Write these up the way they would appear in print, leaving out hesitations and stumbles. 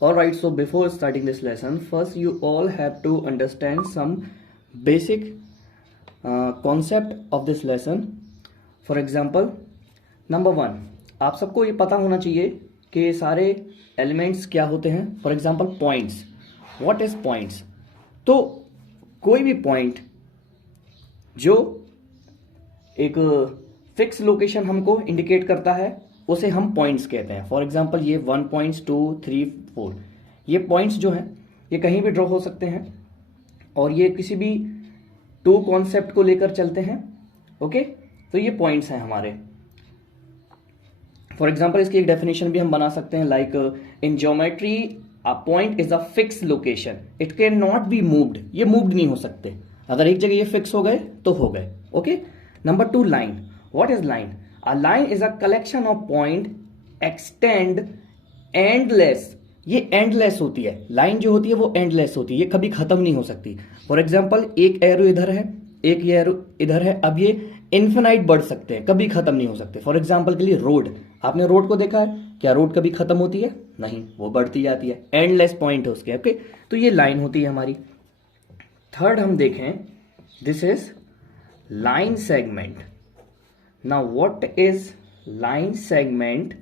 Alright, so before starting this lesson, first you all have to understand some basic concept of this lesson. For example, number 1, आप सबको ये पता होना चाहिए कि सारे एलिमेंट्स क्या होते हैं. For example points. What is points? तो कोई भी पॉइंट जो एक फिक्स लोकेशन हमको इंडिकेट करता है उसे हम पॉइंट्स कहते हैं. फॉर एग्जाम्पल ये 1 पॉइंट्स 2 3 4 ये पॉइंट्स जो हैं ये कहीं भी ड्रॉ हो सकते हैं और ये किसी भी 2 कॉन्सेप्ट को लेकर चलते हैं. ओके, तो ये पॉइंट्स हैं हमारे. फॉर एग्जाम्पल इसकी एक डेफिनेशन भी हम बना सकते हैं like in geometry a point is a fix location, it can not be moved. ये मूव्ड नहीं हो सकते. अगर एक जगह ये फिक्स हो गए तो हो गए. Okay. Number 2, line. What is line? A line is a collection of point extend endless. ये endless होती है. लाइन जो होती है वो endless होती है, ये कभी खत्म नहीं हो सकती. फॉर एग्जाम्पल एक एरो इधर है, एक ये एरो इधर है. अब ये इन्फिनाइट बढ़ सकते हैं, कभी खत्म नहीं हो सकते. फॉर एग्जाम्पल के लिए रोड. आपने रोड को देखा है? क्या रोड कभी खत्म होती है? नहीं, वो बढ़ती जाती है. एंडलेस पॉइंट है उसके. ओके, तो ये लाइन होती है हमारी. थर्ड हम देखें, this is line segment. Now what is line segment?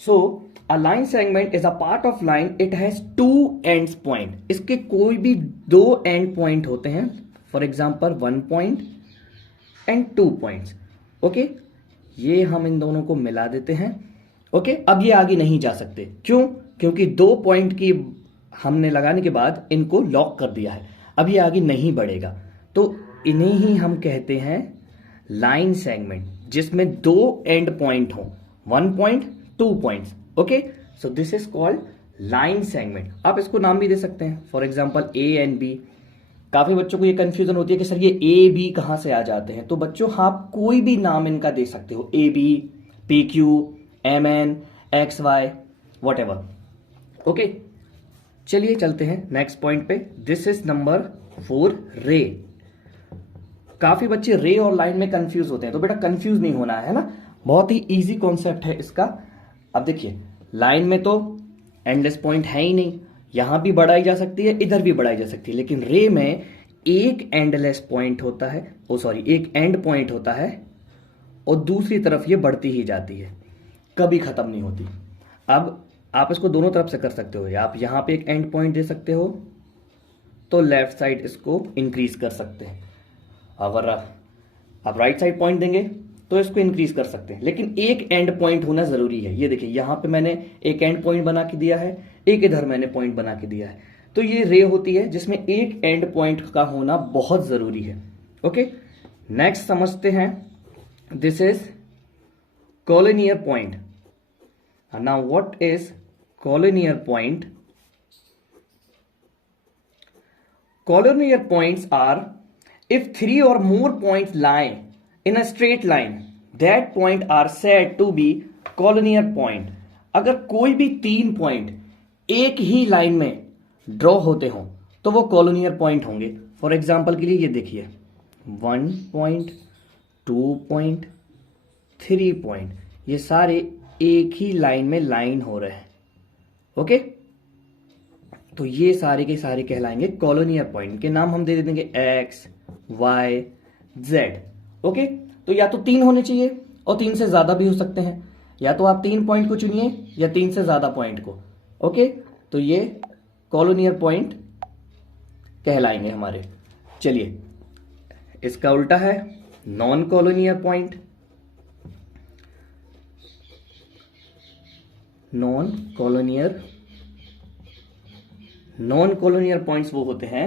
So a line segment is a part of line, it has 2 ends point. इसके कोई भी 2 end point होते हैं. For example 1 point and 2 points. Okay, ये हम इन दोनों को मिला देते हैं. ओके, अब ये आगे नहीं जा सकते. क्यों? क्योंकि 2 पॉइंट की हमने लगाने के बाद इनको लॉक कर दिया है. अब ये आगे नहीं बढ़ेगा. तो इन्हें ही हम कहते हैं लाइन सेगमेंट, जिसमें 2 एंड पॉइंट हो, 1 point 2 points. Okay, so this is called line segment. आप इसको नाम भी दे सकते हैं. For example A and B. काफी बच्चों को ये कंफ्यूजन होती है कि सर ये ए बी कहां से आ जाते हैं. तो बच्चों आप कोई भी नाम इनका दे सकते हो. A B, P Q, M N, X Y, whatever. Okay, चलिए चलते हैं नेक्स्ट पॉइंट पे. This is number 4, ray. काफी बच्चे रे और लाइन में कंफ्यूज होते हैं, तो बेटा कंफ्यूज नहीं होना है ना. बहुत ही इजी कॉन्सेप्ट है इसका. अब देखिए, लाइन में तो एंडलेस पॉइंट है ही नहीं, यहां भी बढ़ाई जा सकती है, इधर भी बढ़ाई जा सकती है. लेकिन रे में एक एंडलेस पॉइंट होता है, एक एंड पॉइंट होता है और दूसरी तरफ ये बढ़ती ही जाती है, कभी खत्म नहीं होती. अब आप इसको दोनों तरफ से कर सकते हो. आप यहां पे एक एंड पॉइंट दे सकते हो तो लेफ्ट साइड इसको इंक्रीज कर सकते हैं. अगर आप राइट साइड पॉइंट देंगे तो इसको इंक्रीज कर सकते हैं. लेकिन एक एंड पॉइंट होना जरूरी है. ये देखिए, यहां पे मैंने एक एंड पॉइंट बना के दिया है, एक इधर मैंने पॉइंट बना के दिया है. तो ये रे होती है जिसमें एक एंड पॉइंट का होना बहुत जरूरी है. ओके, नेक्स्ट समझते हैं. This is collinear point. Now what is collinear point? Collinear points are if 3 or more points lie in a straight line, that point are said to be collinear point. अगर कोई भी 3 point एक ही line में draw होते हो तो वो कॉलोनियर point होंगे. फॉर एग्जाम्पल के लिए ये देखिए, 1 पॉइंट 2 पॉइंट 3 पॉइंट, ये सारे एक ही लाइन में लाइन हो रहे हैं. ओके, तो ये सारे के सारे कहलाएंगे कॉलोनियर पॉइंट. के नाम हम दे देंगे एक्स वाई जेड. ओके, तो या तो 3 होने चाहिए और 3 से ज्यादा भी हो सकते हैं. या तो आप 3 पॉइंट को चुनिए या 3 से ज्यादा पॉइंट को. ओके, तो ये कॉलोनियर पॉइंट कहलाएंगे हमारे. चलिए, इसका उल्टा है non collinear point. Non collinear points वो होते हैं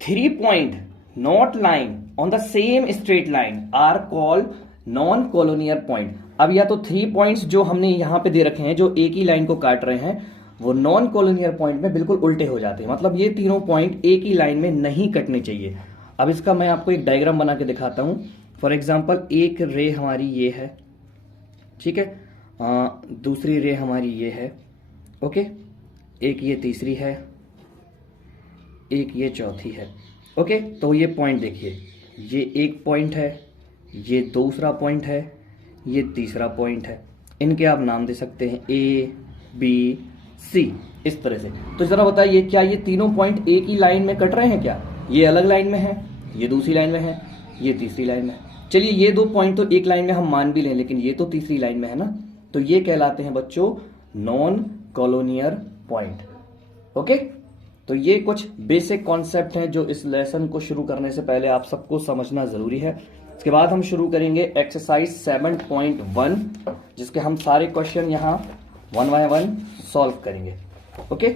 3 point not line on the same straight line are called non collinear point. अब या तो 3 पॉइंट्स जो हमने यहां पे दे रखे हैं जो एक ही लाइन को काट रहे हैं, वो नॉन कॉलोनियर पॉइंट में बिल्कुल उल्टे हो जाते हैं. मतलब ये तीनों पॉइंट एक ही लाइन में नहीं कटने चाहिए. अब इसका मैं आपको एक डायग्राम बना के दिखाता हूं. फॉर एग्जाम्पल एक रे हमारी ये है, ठीक है, दूसरी रे हमारी ये है. ओके, एक ये तीसरी है, एक ये चौथी है. ओके, तो ये पॉइंट देखिए, ये एक पॉइंट है, ये दूसरा पॉइंट है, ये तीसरा पॉइंट है. इनके आप नाम दे सकते हैं ए बी सी, इस तरह से। तो जरा बताइए क्या ये तीनों पॉइंट एक ही लाइन में कट रहे हैं क्या? ये अलग लाइन में है, ये दूसरी लाइन में है, ये तीसरी लाइन में है। चलिए ये दो पॉइंट तो एक लाइन में हम मान भी लें, लेकिन ये तो तीसरी लाइन में है ना, तो ये कहलाते हैं बच्चों नॉन कॉलोनियर पॉइंट। ओके, तो ये कुछ बेसिक कॉन्सेप्ट हैं जो इस लेसन को शुरू करने से पहले आप सबको समझना जरूरी है। इसके बाद हम शुरू करेंगे एक्सरसाइज 7.1, जिसके हम सारे क्वेश्चन यहां 1 by 1 सॉल्व करेंगे। Okay,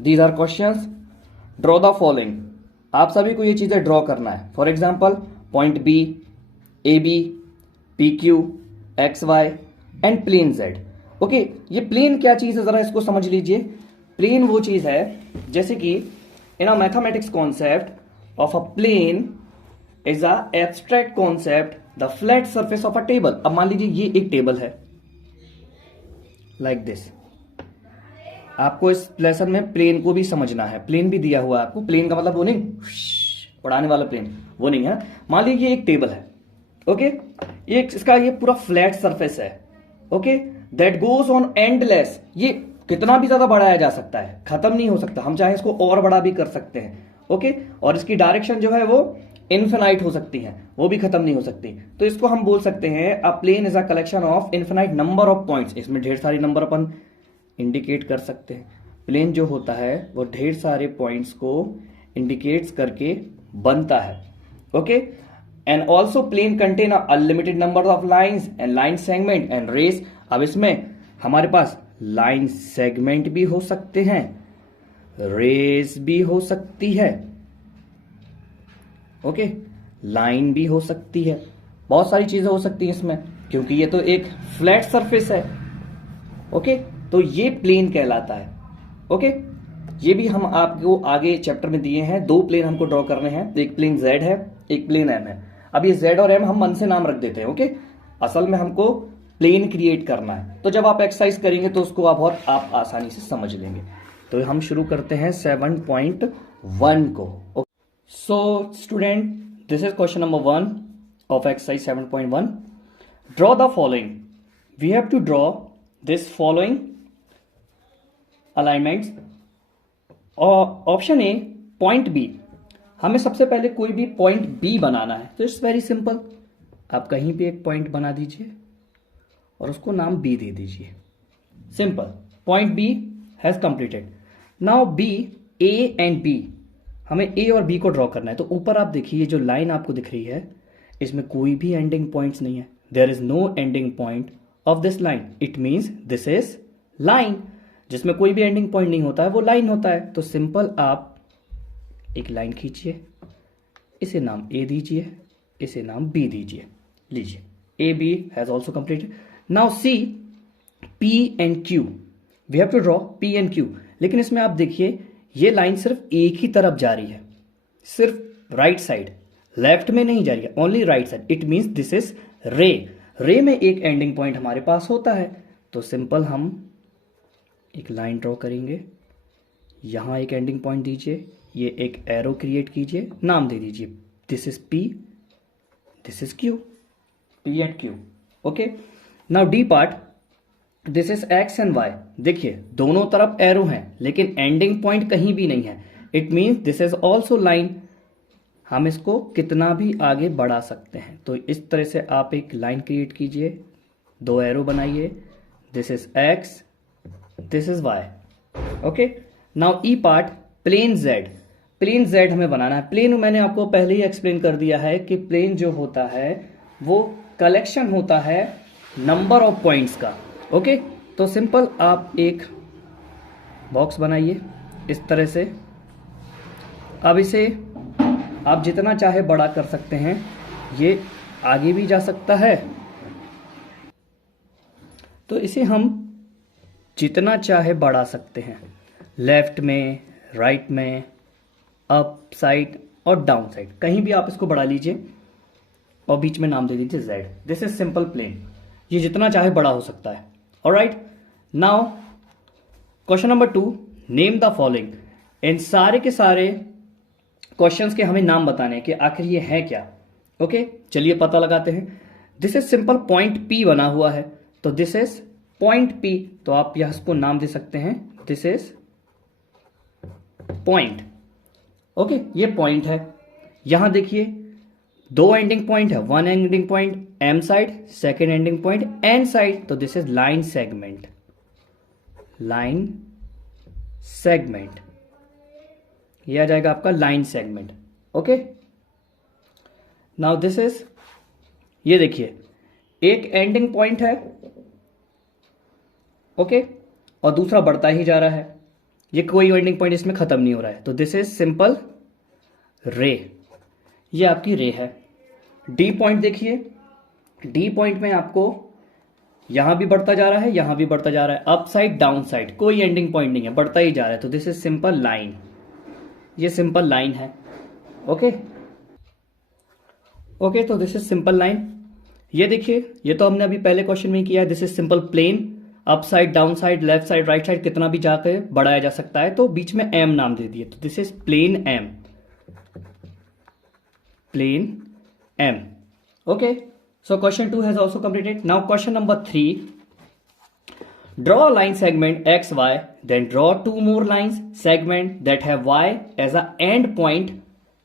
these are questions. Draw the following. आप सभी को ये चीजें ड्रॉ करना है। For example point B, A B, P Q, X Y and plane Z. Okay, ये प्लेन क्या चीज है जरा इसको समझ लीजिए। प्लेन वो चीज है जैसे कि in a mathematics concept of a plane is a abstract concept the flat surface of a table. अब मान लीजिए ये एक टेबल है लाइक दिस। आपको इस लेसन में प्लेन को भी समझना है। प्लेन भी दिया हुआ है आपको। प्लेन का मतलब वो नहीं उड़ाने वाला प्लेन, वो नहीं है। मान लीजिए एक टेबल है। ओके, इसका ये पूरा फ्लैट सरफेस है। Okay, that goes on endless. ये कितना भी ज्यादा बढ़ाया जा सकता है, खत्म नहीं हो सकता। हम चाहे इसको और बड़ा भी कर सकते हैं। ओके, और इसकी डायरेक्शन जो है वो इन्फिनाइट हो सकती है, वो भी खत्म नहीं हो सकती। तो इसको हम बोल सकते हैं a plane is a collection of infinite number of points. इसमें ढेर सारी नंबर अपन इंडिकेट कर सकते हैं। प्लेन जो होता है वो ढेर सारे पॉइंट्स को इंडिकेट्स करके बनता है। Okay, and also plane contain unlimited number of lines and line segment and rays. अब इसमें हमारे पास लाइन सेगमेंट भी हो सकते हैं, रेस भी हो सकती है। ओके, लाइन भी हो सकती है, बहुत सारी चीजें हो सकती हैं इसमें, क्योंकि ये तो एक फ्लैट सरफेस है। ओके, तो ये प्लेन कहलाता है। ओके, ये भी हम आपको आगे चैप्टर में दिए हैं। दो प्लेन हमको ड्रॉ करने हैं, एक प्लेन जेड है, एक प्लेन एम है। अब ये जेड और एम हम मन से नाम रख देते हैं। ओके, असल में हमको प्लेन क्रिएट करना है। तो जब आप एक्सरसाइज करेंगे तो उसको आप आसानी से समझ लेंगे। तो हम शुरू करते हैं 7.1 को। So student, this is question number 1 of exercise 7.1। Draw the following. We have to draw this following alignments. Option A point B. हमें सबसे पहले कोई भी पॉइंट बी बनाना है। तो इट्स वेरी सिंपल, आप कहीं भी एक पॉइंट बना दीजिए और उसको नाम बी दे दीजिए। Simple, point B has completed. Now B, A and B, हमें ए और बी को ड्रॉ करना है। तो ऊपर आप देखिए ये जो लाइन आपको दिख रही है इसमें कोई भी एंडिंग पॉइंट्स नहीं है। There is no ending point of this line. It means this is line. जिसमें कोई भी एंडिंग पॉइंट नहीं होता है वो लाइन होता है। तो सिंपल आप एक लाइन खींचिए, इसे नाम ए दीजिए, इसे नाम बी दीजिए। लीजिए, A B has also completed. Now C, P and Q. We have to draw P and Q. लेकिन इसमें आप देखिए ये लाइन सिर्फ एक ही तरफ जा रही है, सिर्फ राइट साइड, लेफ्ट में नहीं जा रही है, only right side. It means this is रे। रे में एक एंडिंग पॉइंट हमारे पास होता है। तो सिंपल हम एक लाइन ड्रॉ करेंगे, यहां एक एंडिंग पॉइंट दीजिए, ये एक एरो क्रिएट कीजिए, नाम दे दीजिए this is P, this is Q, P and Q. Okay, now D part, this is X and Y. देखिए दोनों तरफ एरो हैं लेकिन एंडिंग पॉइंट कहीं भी नहीं है। It means this is also line. हम इसको कितना भी आगे बढ़ा सकते हैं। तो इस तरह से आप एक लाइन क्रिएट कीजिए, दो एरो बनाइए, this is X, this is Y. Okay, now E part, plane Z. Plane Z हमें बनाना है। प्लेन मैंने आपको पहले ही एक्सप्लेन कर दिया है कि प्लेन जो होता है वो कलेक्शन होता है नंबर ऑफ पॉइंट्स का। ओके, तो सिंपल आप एक बॉक्स बनाइए इस तरह से। अब इसे आप जितना चाहे बड़ा कर सकते हैं, ये आगे भी जा सकता है। तो इसे हम जितना चाहे बढ़ा सकते हैं, लेफ्ट में, राइट में, अप साइड और डाउन साइड, कहीं भी आप इसको बढ़ा लीजिए और बीच में नाम दे दीजिए Z. This is simple plane. ये जितना चाहे बड़ा हो सकता है। Alright, now question number 2, name the following. इन सारे के सारे क्वेश्चंस के हमें नाम बताने कि आखिर ये है क्या। ओके, चलिए पता लगाते हैं। This is simple, point P बना हुआ है। तो दिस इज पॉइंट P, तो आप यहां इसको नाम दे सकते हैं, दिस इज पॉइंट। ओके, ये पॉइंट है। यहां देखिए दो एंडिंग पॉइंट है, one ending point M side, second ending point N side, तो this is line segment, line segment, ये आ जाएगा आपका line segment. Okay, now this is, ये देखिए एक एंडिंग पॉइंट है, ओके, और दूसरा बढ़ता ही जा रहा है, ये कोई एंडिंग पॉइंट इसमें खत्म नहीं हो रहा है, तो दिस इज सिंपल रे, ये आपकी रे है। डी पॉइंट देखिए, डी पॉइंट में आपको यहां भी बढ़ता जा रहा है, यहां भी बढ़ता जा रहा है, अप साइड डाउन साइड, कोई एंडिंग पॉइंट नहीं है, बढ़ता ही जा रहा है, तो दिस इज सिंपल लाइन, ये सिंपल लाइन है। ओके ओके, तो दिस इज सिंपल लाइन। ये देखिए, ये तो हमने अभी पहले क्वेश्चन में किया है, this is simple plane, up side down side left side right side कितना भी जाकर बढ़ाया जा सकता है, तो बीच में एम नाम दे दिए, तो this is plane M, plane M. Okay, so question 2 has also completed. Now question number 3, draw a line segment XY, then draw two more lines segment that have Y as a end point.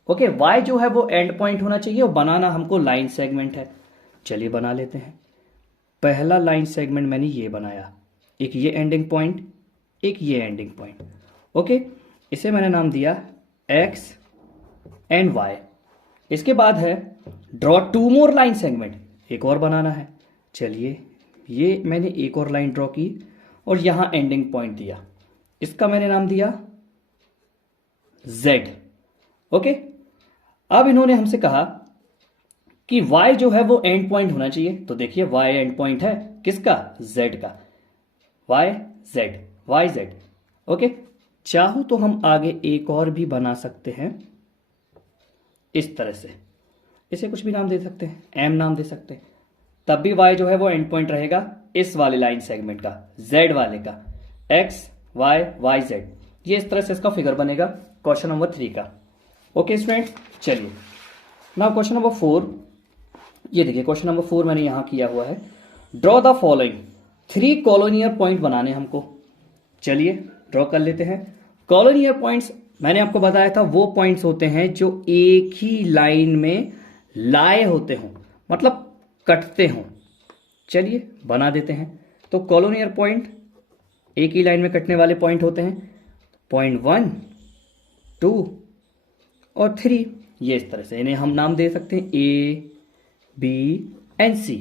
Okay, Y जो है वो end point होना चाहिए और बनाना हमको line segment है। चलिए बना लेते हैं। पहला लाइन सेगमेंट मैंने ये बनाया, एक ये एंडिंग पॉइंट, एक ये एंडिंग पॉइंट। ओके, इसे मैंने नाम दिया X एंड Y। इसके बाद है draw two more line segment, एक और बनाना है। चलिए, ये मैंने एक और लाइन ड्रॉ की और यहां एंडिंग पॉइंट दिया, इसका मैंने नाम दिया Z। ओके, अब इन्होंने हमसे कहा कि Y जो है वो एंड पॉइंट होना चाहिए, तो देखिए Y एंड पॉइंट है किसका, Z का, Y Z। ओके, चाहूं तो हम आगे एक और भी बना सकते हैं इस तरह से, इसे कुछ भी नाम दे सकते हैं, M नाम दे सकते हैं, तब भी Y जो है वो एंड पॉइंट रहेगा इस वाले लाइन सेगमेंट का, Z वाले का, X Y Y Z। ये इस तरह से इसका फिगर बनेगा क्वेश्चन नंबर 3 का। ओके स्टूडेंट, चलिए नाउ क्वेश्चन नंबर 4। ये देखिए क्वेश्चन नंबर 4 मैंने यहां किया हुआ है, draw the following 3 collinear point बनाने हमको। चलिए ड्रॉ कर लेते हैं। कॉलोनियर पॉइंट्स मैंने आपको बताया था वो पॉइंट्स होते हैं जो एक ही लाइन में लाए होते हों, मतलब कटते हों। चलिए बना देते हैं। तो कॉलोनियर पॉइंट एक ही लाइन में कटने वाले पॉइंट होते हैं, पॉइंट 1 2 और 3, ये इस तरह से, इन्हें हम नाम दे सकते हैं A B and C।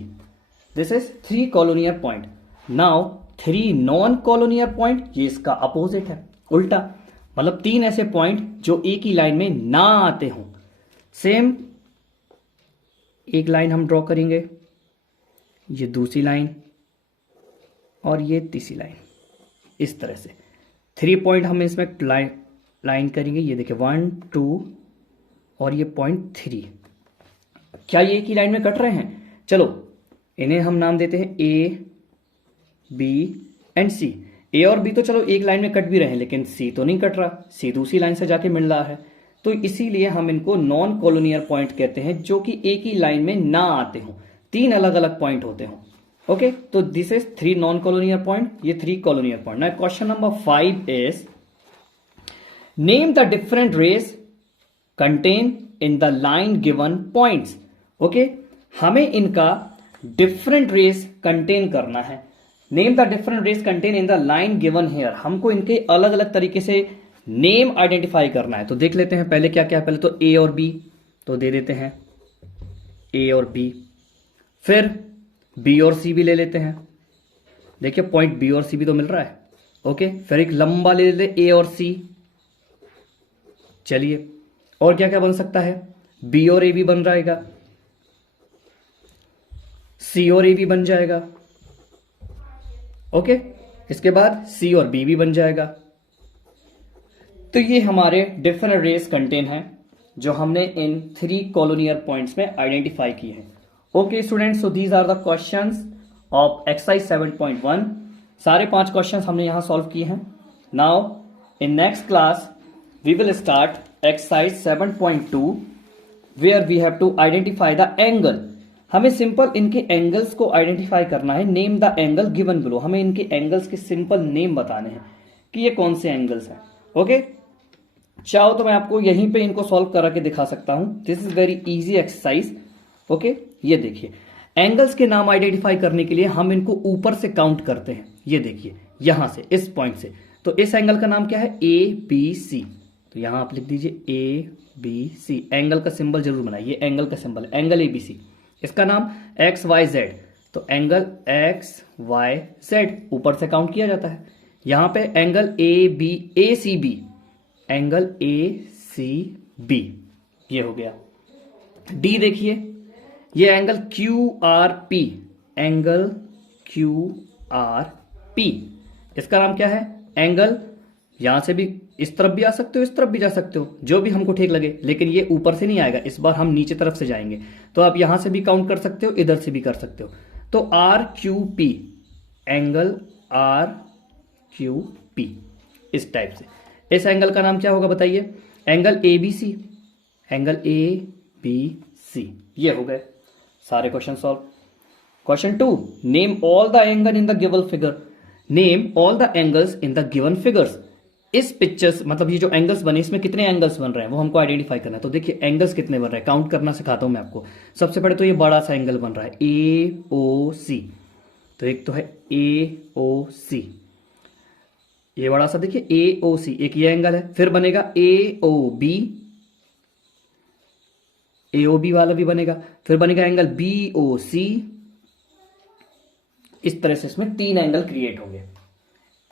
This is 3 collinear point. Now 3 non collinear point, ये इसका अपोजिट है, उल्टा, मतलब 3 ऐसे पॉइंट जो एक ही लाइन में ना आते हों। सेम एक लाइन हम ड्रॉ करेंगे, ये दूसरी लाइन और ये तीसरी लाइन, इस तरह से 3 पॉइंट हम इसमें लाइन करेंगे। ये देखिए 1 2 और ये पॉइंट 3, क्या ये एक ही लाइन में कट रहे हैं? चलो इन्हें हम नाम देते हैं A B and C। A और B तो चलो एक लाइन में कट भी रहे हैं, लेकिन C तो नहीं कट रहा, C दूसरी लाइन से जाके मिल रहा है, तो इसीलिए हम इनको नॉन कॉलोनियर पॉइंट कहते हैं, जो कि एक ही लाइन में ना आते हों, 3 अलग अलग पॉइंट होते हों। ओके, तो this is 3 non collinear point, ये 3 collinear point. Now question number 5 is name the different rays contain in the line given points. Okay, हमें इनका डिफरेंट रेज कंटेन करना है। Name the different rays contain in the line given here, हमको इनके अलग अलग तरीके से नेम आइडेंटिफाई करना है। तो देख लेते हैं पहले क्या क्या है। पहले तो A और B, तो दे देते हैं A और B। फिर B और C भी ले लेते हैं, देखिए पॉइंट B और C भी तो मिल रहा है। ओके, फिर एक लंबा ले लेते A और C। चलिए और क्या क्या बन सकता है, B और A भी बन जाएगा, C और A भी बन जाएगा। ओके, इसके बाद C और B भी बन जाएगा। तो ये हमारे डिफरेंट रेज कंटेन हैं जो हमने इन 3 कॉलोनियर पॉइंट्स में आइडेंटिफाई किए हैं। Okay students, so these are the questions of exercise 7.1। सारे 5 क्वेश्चंस हमने यहां सॉल्व किए हैं। Now in next class we will start exercise 7.2 where we have to identify the angle हमें सिंपल इनके एंगल्स को आइडेंटिफाई करना है। Name the angle given below, हमें इनके एंगल्स के सिंपल नेम बताने हैं कि ये कौन से एंगल्स हैं। ओके, चाहो तो मैं आपको यहीं पे इनको सॉल्व करा के दिखा सकता हूं। This is very easy exercise. Okay, ये देखिए, एंगल्स के नाम आइडेंटिफाई करने के लिए हम इनको ऊपर से काउंट करते हैं। ये देखिए, यहां से, इस पॉइंट से, तो इस एंगल का नाम क्या है? A B C. तो यहां आप लिख दीजिए ए बी सी। एंगल का सिंबल जरूर बनाइए, एंगल का सिंबल है एंगल ए बी सी। इसका नाम एक्स वाई जेड, तो एंगल एक्स वाई जेड ऊपर से काउंट किया जाता है। यहां पे angle A C B, angle A C B, ये हो गया। डी देखिए, ये angle Q R P, angle Q R P, इसका नाम क्या है? एंगल, यहां से भी इस तरफ भी आ सकते हो, इस तरफ भी जा सकते हो, जो भी हमको ठीक लगे, लेकिन ये ऊपर से नहीं आएगा, इस बार हम नीचे तरफ से जाएंगे। तो आप यहां से भी काउंट कर सकते हो, इधर से भी कर सकते हो। तो R Q P, angle R Q P, इस टाइप से। इस एंगल का नाम क्या होगा बताइए? Angle A B C, angle A B C. ये हो गए सारे question solve. Question 2, name all the angle in the given figure. Name all the angles in the given figures. इस पिक्चर्स, मतलब ये जो एंगल्स बने, इसमें कितने एंगल्स बन रहे हैं वो हमको आइडेंटिफाई करना है। तो देखिए, एंगल्स कितने बन रहे हैं, काउंट करना सिखाता हूं मैं आपको। सबसे पहले तो ये बड़ा सा एंगल बन रहा है ए ओ सी, तो एक तो है ए ओ सी, ये बड़ा सा देखिए ए ओ सी, एक ये एंगल है। फिर बनेगा ए ओ बी वाला भी बनेगा। फिर बनेगा एंगल बी ओ सी। इस तरह से इसमें 3 एंगल क्रिएट होंगे।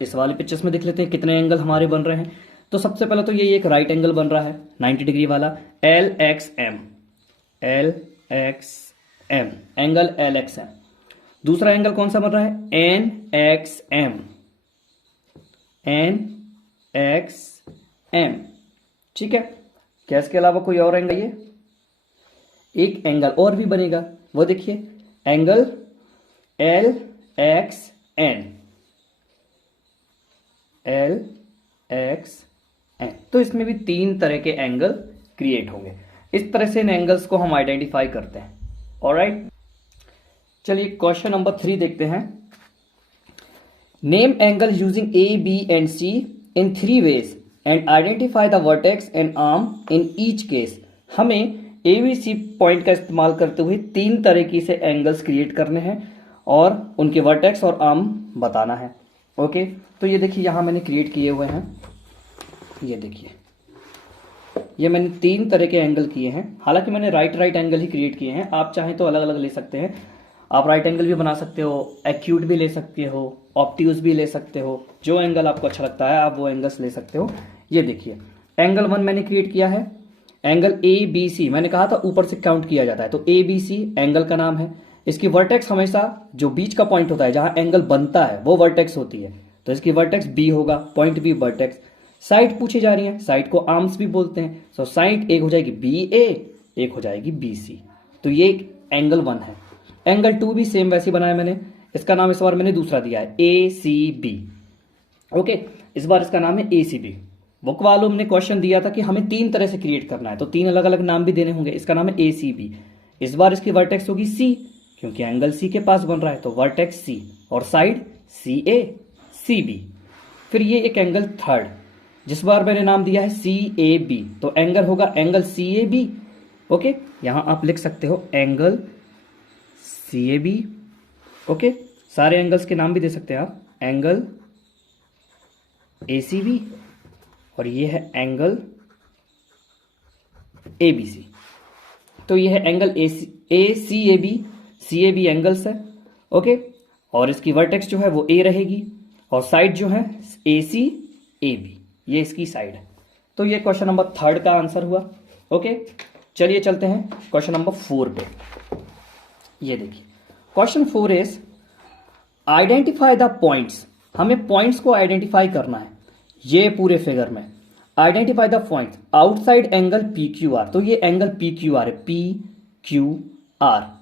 इस वाले पिक्चर्स में देख लेते हैं कितने एंगल हमारे बन रहे हैं। तो सबसे पहले तो ये एक राइट एंगल बन रहा है 90 डिग्री वाला, L X M, L X M, angle L X M. दूसरा एंगल कौन सा बन रहा है? N X M, N X M, ठीक है। क्या इसके अलावा कोई और एंगल? ये एक एंगल और भी बनेगा, वो देखिए, angle L X N, L X N. तो इसमें भी 3 तरह के एंगल क्रिएट होंगे। इस तरह से इन एंगल्स को हम आइडेंटिफाई करते हैं। ऑलराइट, चलिए क्वेश्चन नंबर 3 देखते हैं। Name angle using A B and C in 3 ways and identify the vertex and arm in each case. हमें ए बी सी पॉइंट का इस्तेमाल करते हुए 3 तरीके से एंगल्स क्रिएट करने हैं और उनके वर्टेक्स और आर्म बताना है। ओके, तो ये देखिए, यहां मैंने क्रिएट किए हुए हैं। ये देखिए, ये मैंने 3 तरह के एंगल किए हैं। हालांकि मैंने राइट एंगल ही क्रिएट किए हैं, आप चाहें तो अलग अलग ले सकते हैं। आप राइट एंगल भी बना सकते हो, एक्यूट भी ले सकते हो, ऑब्ट्यूज भी ले सकते हो, जो एंगल आपको अच्छा लगता है आप वो एंगल्स ले सकते हो। ये देखिए, एंगल 1 मैंने क्रिएट किया है, एंगल ए बी सी। मैंने कहा था ऊपर से काउंट किया जाता है, तो ए बी सी एंगल का नाम है। इसकी वर्टेक्स हमेशा जो बीच का पॉइंट होता है, जहां एंगल बनता है, वो वर्टेक्स होती है, तो इसकी वर्टेक्स बी होगा, पॉइंट बी वर्टेक्स। साइड पूछी जा रही है, साइड को आर्म्स भी बोलते हैं। सो साइड एक हो जाएगी बी ए, एक हो जाएगी बी सी। तो ये एक एंगल 1 है। एंगल 2 भी सेम वैसे बनाया मैंने, इसका नाम इस बार मैंने दूसरा दिया है ए सी बी। ओके, इस बार इसका नाम है ए सी बी। बुक वालों ने क्वेश्चन दिया था कि हमें 3 तरह से क्रिएट करना है, तो 3 अलग अलग नाम भी देने होंगे। इसका नाम है ए सी बी। इस बार इसकी वर्टेक्स होगी सी, क्योंकि एंगल सी के पास बन रहा है, तो वर्टेक्स सी और साइड सी ए सी बी। फिर ये एक एंगल 3rd, जिस बार मैंने नाम दिया है सी ए बी, तो एंगल होगा angle C A B. Okay, यहां आप लिख सकते हो angle C A B. Okay, सारे एंगल्स के नाम भी दे सकते हैं आप, एंगल ए सी बी, और ये है एंगल ए बी सी। तो ये है angle A C A B angles है। ओके, और इसकी वर्टेक्स जो है वो ए रहेगी, और साइड जो है ए सी ए बी, ये इसकी साइड है। तो ये क्वेश्चन नंबर 3rd का आंसर हुआ। ओके, चलिए चलते हैं क्वेश्चन नंबर 4 पे। ये देखिए, question 4 is identify the points. हमें पॉइंट्स को आइडेंटिफाई करना है ये पूरे फिगर में। Identify the points outside angle P Q are. तो ये एंगल पी क्यू आर है, पी क्यू आर।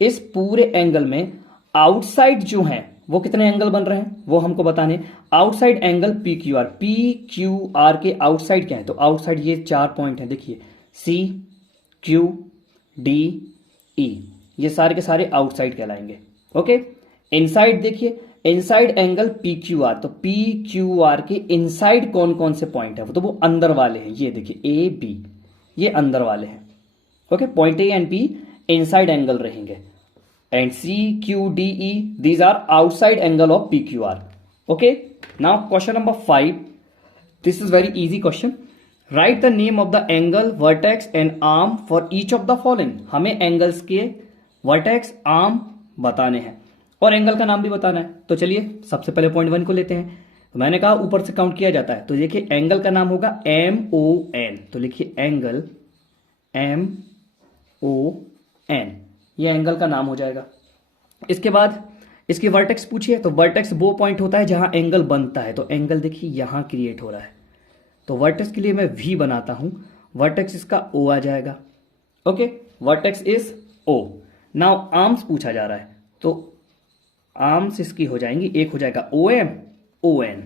इस पूरे एंगल में आउटसाइड जो है वो कितने एंगल बन रहे हैं वो हमको बताने। Outside angle P Q R, P Q are के आउटसाइड क्या है? तो आउटसाइड ये 4 पॉइंट है, देखिए सी क्यू डी ई, ये सारे के सारे आउटसाइड कहलाएंगे। ओके, इनसाइड देखिए, inside angle P Q are, तो पी क्यू आर के इनसाइड कौन कौन से पॉइंट है, तो वो अंदर वाले हैं। ये देखिए ए बी, ये अंदर वाले हैं। Okay, point A and B inside angle रहेंगे, and C Q D E these are outside angle of P Q R. Okay, now question number 5, this is very easy question. Right the name of the angle, vertex and arm for each of the following. हमें angles के vertex, arm बताने हैं और angle का नाम भी बताना है। तो चलिए सबसे पहले पॉइंट 1 को लेते हैं। तो मैंने कहा ऊपर से काउंट किया जाता है, तो देखिए एंगल का नाम होगा MON, तो लिखिए एंगल MON, ये एंगल का नाम हो जाएगा। इसके बाद इसकी वर्टेक्स पूछिए, तो वर्टेक्स वो पॉइंट होता है जहां एंगल बनता है, तो एंगल देखिए यहां क्रिएट हो रहा है, तो वर्टेक्स के लिए मैं V बनाता हूं, वर्टेक्स इसका O आ जाएगा। Okay, vertex is O। Now arms पूछा जा रहा है, तो आर्म्स इसकी हो जाएंगी, एक हो जाएगा OM ON,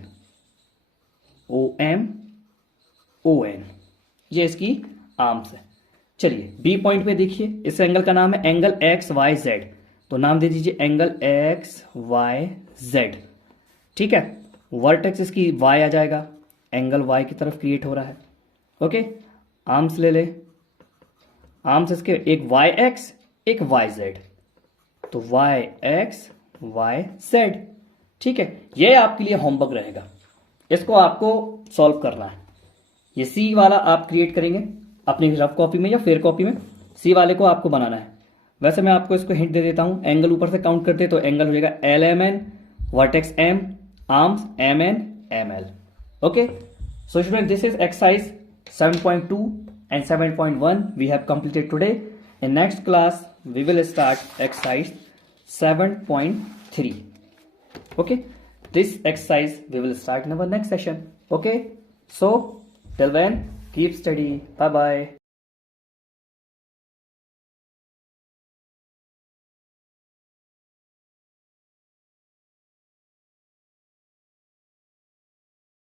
OM ON, ये इसकी आर्म्स है। चलिए बी पॉइंट पे देखिए, इस एंगल का नाम है एंगल XYZ, तो नाम दे दीजिए एंगल XYZ। ठीक है, वर्टेक्स इसकी Y आ जाएगा, एंगल Y की तरफ क्रिएट हो रहा है। ओके, आर्म्स ले ले, आर्म्स इसके एक YX एक YZ, तो YX YZ। ठीक है, ये आपके लिए होमवर्क रहेगा, इसको आपको सॉल्व करना है। ये सी वाला आप क्रिएट करेंगे अपनी रफ कॉपी में या फेयर कॉपी में, सी वाले को आपको बनाना है। वैसे मैं आपको इसको हिंट दे देता हूं, एंगल ऊपर से काउंट करते तो एंगल हो जाएगा LMN, vertex M, arms MN ML। Okay, so students, this is exercise 7.2 and 7.1 we have completed today. In next class we will start exercise 7.3. Okay, this exercise we will start in our next session. Okay, so till then keep study. Bye bye.